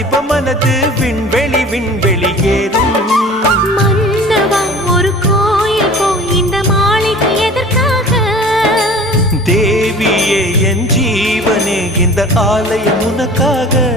வாலிப மனது விண்வெளி விண்வெளி ஏறும். மன்னவா ஒரு கோயில் போய் இந்த மாளிகை எதற்காக? தேவியே என் ஜீவனே இந்த ஆலயம் உனக்காக.